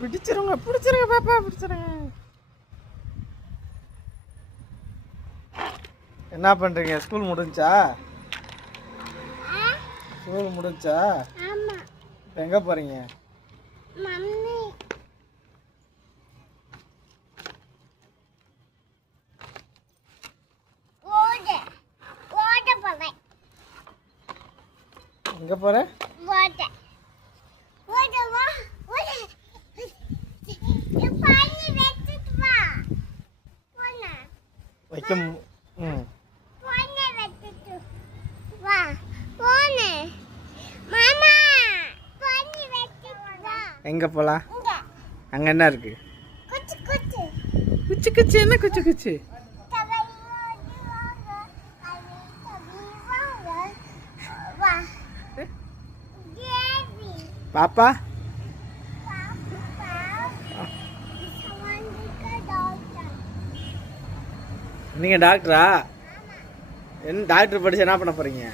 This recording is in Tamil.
பிடிச்சிருங்க பிடிச்சிருங்க பாப்பா பிடிச்சிருங்க. என்ன பண்ணுறீங்க? ஸ்கூல் முடிஞ்சா? ஸ்கூல் முடிஞ்சா? இப்போ எங்கே போகிறீங்க? எங்கே போகிற? வைக்க ம் எங்கே போகலாம்? அங்கே என்ன இருக்கு? குச்சி குச்சி. என்ன குச்சி குச்சி? பாப்பா நீங்கள் டாக்டரா? என்ன டாக்டர் படிச்சு என்ன பண்ண போகிறீங்க?